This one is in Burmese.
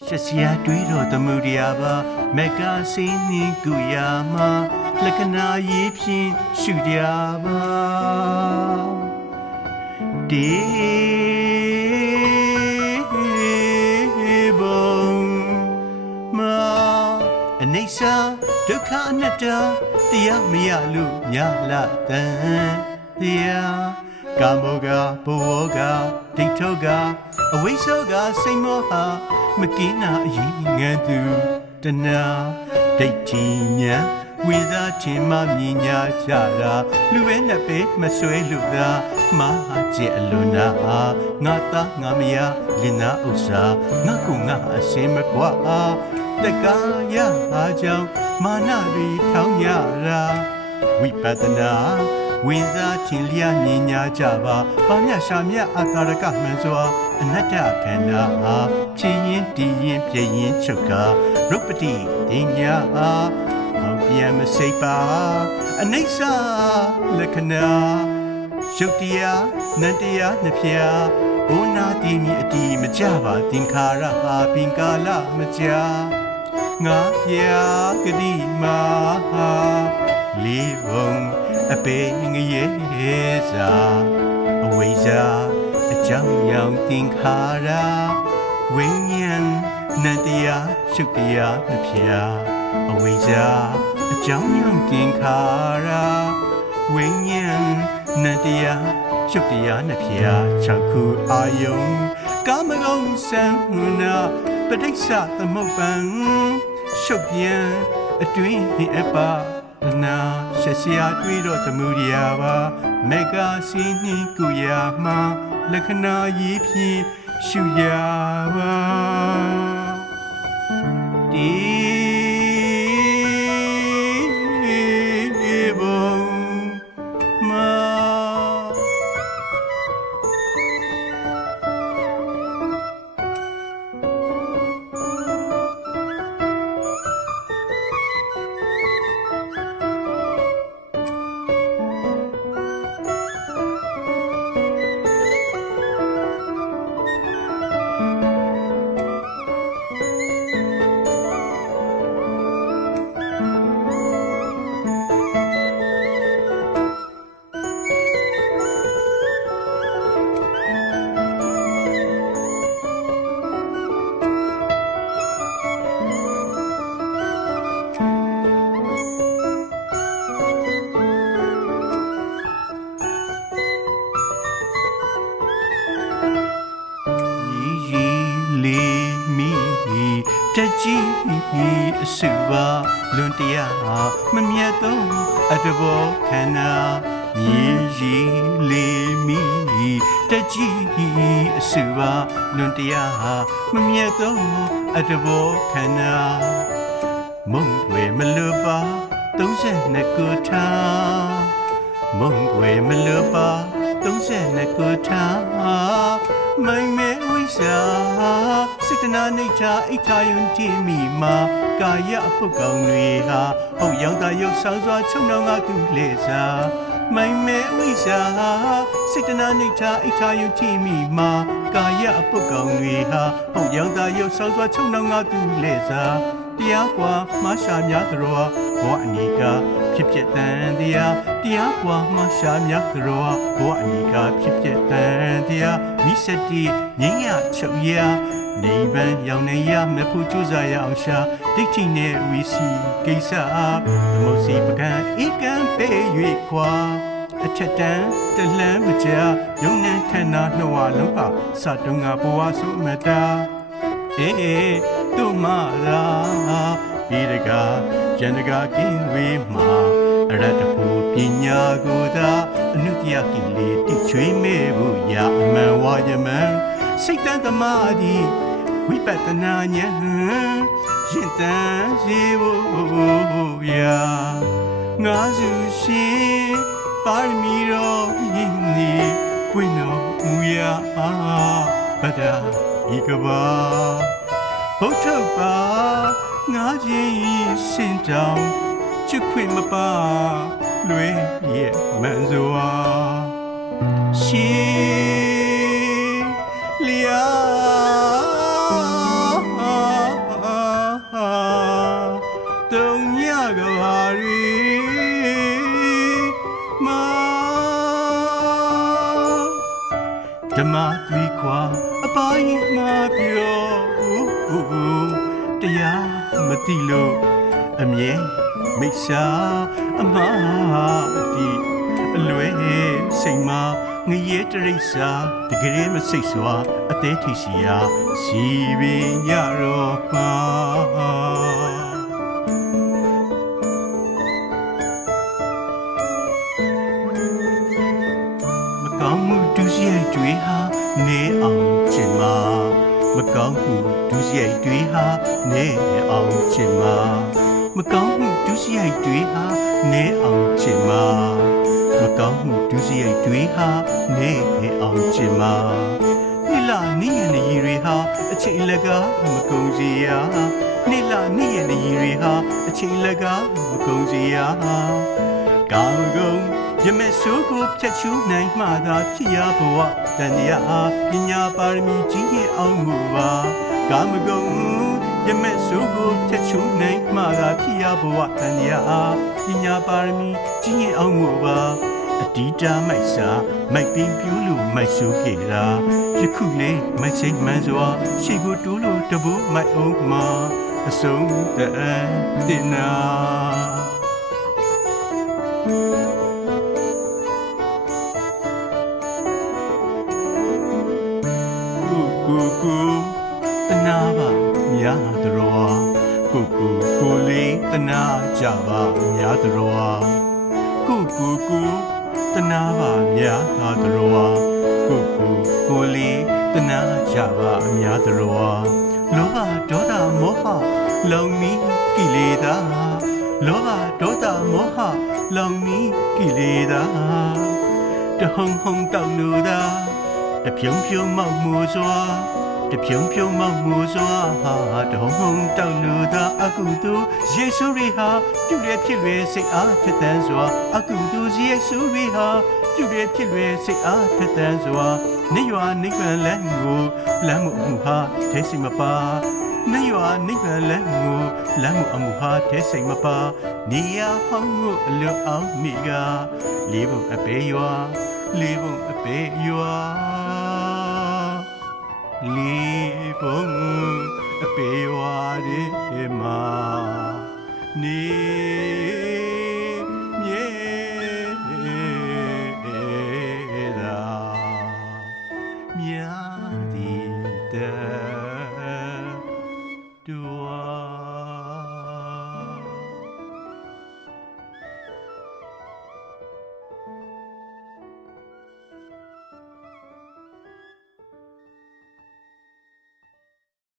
ရှစီယာတွေးတော်သမုဒရာပါမက်ကစင်းနှင်းကူယာမှာလက္ခဏာရေးဖြင့်ရှုကြပါဒီဘုံမာအနေစာဒုက္ခအနတ္တတရားမရလို့ညလာတန်တရားကာမောကဘဝကဒိဋ္ဌောကအဝိဇ္ဇောကစိတ်မောဟမကင်းနာအရင်ငန်သူတဏှာဒိဋ္ဌိညာဝိဇာချင်းမမြင်ညာကြတာလူပဲနဲ့ပဲမဆွဲလို့သာမဟာကျက်အလွန်နာငါသားငါမယားလင်နာဥစ္စာငါကူငါအစင်မကွာတက္ကာယဟာကြောင့်မာနတွေထောင်းကြတာဝိပဿနာဝိဇာချင်းလျာမြင်ညာကြပါဘာမြရှာမြအာသာရကမှန်စွာအနတ္တခန္ဓာဖြင်းရင်တည်ရင်ပြည့်ရင်ချုပ်ကရုပ်ပတိတင်ညာအောင်ပြန်မစိတ်ပါအနိစ္စလက္ခဏာရုပ်တရားနန္တရားနှစ်ဖြာဘုနာတိမိအတိမကြပါသင်္ခါရဟာပင်ကာလမကြာငါပြာဂတိမာလေးဘုံအပေငရေစာအဝိဇ္ဇာအကြောင်းကြောင့်သင်္ခါရဝိညာဉ်နန္တရားရှုတရားနှစ်ဖြာအဝိဇ္ဇာအကြောင်းကြောင့်သင်္ခါရဝိညာဉ်နန္တရားရှုတရားနှစ်ဖြာ6ခုအာယုံကာမဂုဏ်စံနာပဋိစ္စသမုပ္ပံရှုပြန်အတွင်းအပနာရှစီယာတွေးတော့သမုဒရာပါမေဃစင်းနှင်းကူယာမှာလက္ခဏာရေးဖြင့်ရှုရပါဒီဘုံမာတကြီးအစုပါလွန်တရားမမြတ်သောအတဘောခန္ဓာမြည်ရည်လေးမီတကြီးအစုပါလွန်တရားမမြတ်သောအတဘောခန္ဓာမုံွယ်မလွတ်ပါ32ခုထားမုံွယ်မလွတ်ပါ32ခုထားမိုင်မဲဝိစာစိတနာနေချာအိထာယုန်တိမိမာကာယအပုတ်ကောင်တွေဟာဟုတ်ရောင်သာရုပ်ဆောင်စွာချုံတော်ငါသူလေစာမိုင်မဲဝိစာစိတနာနေချာအိထာယုန်တိမိမာကာယအပုတ်ကောင်တွေဟာဟုတ်ရောင်သာရုပ်ဆောင်စွာချုံတော်ငါသူလေစာတရားကွာမရှာများတော်ဘောအနိကဖြစ်ဖြစ်တန်တရားကွာမရှာများတော်ဘောအနိကဖြစ်ဖြစ်တန်တရားမိစတိငြိမ်းရချုပ်ရနိဗ္ဗာန်ရောက်နေရမဖို့ကြိုးစားရအောင်ရှာဒိဋ္ဌိနဲ့ဝီစီကိစ္စသမုတ်စီပကံဧကံပေ၍ခွာအထက်တန်းတလန်းမကြယုံနဲ့ထနာနှဝလုံးဟာစတုံငါဘဝဆုံးမတာအေးတို့မရာပြေတကာယန္တကာကင်းဝေးမှာအရတ္တဖို့ပညာကိုသာအနုတ္တယကိလေတိချွေးမဲ့ဖို့ရာအမှန်ဝါယမံစိတ်တန်သမာဓိဝိပဿနာဉာဏ်ရင်တန်စေဖို့ရာငါစုရှင်ပါရမီတော်ယင်းနေပွင့်တော်မူရာဗဒ္ဒဤကဘာဘုထပါငါကြီးစင်တောင်ချစ်ခွင့်မပါလွေရဲ့မန်စွာရှိလျာ သိလို့အမြဲမိတ်ရှာအမတီအလွဲစိတ်မှာငရဲတရိစ္ဆာတကယ်မစိတ်စွာအသေးထိရှိရာရှိပင်ညတော့မှာမကောင်းမှုဒုစရိုက်တွေဟာနေအောင်ချင်မှာမကောင်းမှုဒုစရိုက်တွေဟာနေအောင်ချင်မှာမကောင်းမှုဒုစရိုက်တွေဟာနေအောင်ချင်မှာမကောင်းမှုဒုစရိုက်တွေဟာနေအောင်ချင်မှာနိလနိယနေရီတွေဟာအချိန်လကားမကုန်စီရာနိလနိယနေရီတွေဟာအချိန်လကားမကုန်စီရာကောင်းကုန်ရမက်ဆိုးကိုဖြတ်ချူနိုင်မှသာဖြစ်ရဘဝတန်တရားပညာပါရမီကြီးရင်အောင်မူပါကာမဂုဏ်ရမက်ဆိုးကိုဖြတ်ချူနိုင်မှသာဖြစ်ရဘဝတန်တရားပညာပါရမီကြီးရင်အောင်မူပါအတီးတာမိုက်စာမိုက်ပင်ပြူးလို့မိုက်ဆိုးခဲ့တာယခုလေးမိုက်စိတ်မှန်စွာရှေ့ကိုတိုးလို့တဘူမိုက်အောင်မှာအဆုံးတည်းတင်နာကိုတနာပါများတော်ကိုလေးတနာကြပါများတော်ကိုတနာပါများတော်ကိုလေးတနာကြပါများတော်လောဘဒေါသမောဟလောင်မီကိလေသာလောဘဒေါသမောဟလောင်မီကိလေသာတဟုံဟုံတောက်လို့သာတဖြုံဖြုံမောက်မှုစွာတဖြုံဖြုံမောက်မှုစွာဟာတဟုံဟုံတောက်လို့သာအကုသို့ယေရှုရိဟာပြုရဖြစ်လွယ်စိတ်အားထက်သန်စွာအကုသို့ယေရှုရိဟာပြုရဖြစ်လွယ်စိတ်အားထက်သန်စွာနေရွာနိဗ္ဗာန်လမ်းကိုလမ်းမှုဟာထဲစိတ်မပါနေရွာနိဗ္ဗာန်လမ်းကိုလမ်းမှုအမှုဟာထဲစိတ်မပါနေရဟောင်းကိုအလွတ်အောင်မိကလေးဘုံအပေရွာလေးဘုံအပေရွာလေးဘုံအပေရွာဒီမှာနေ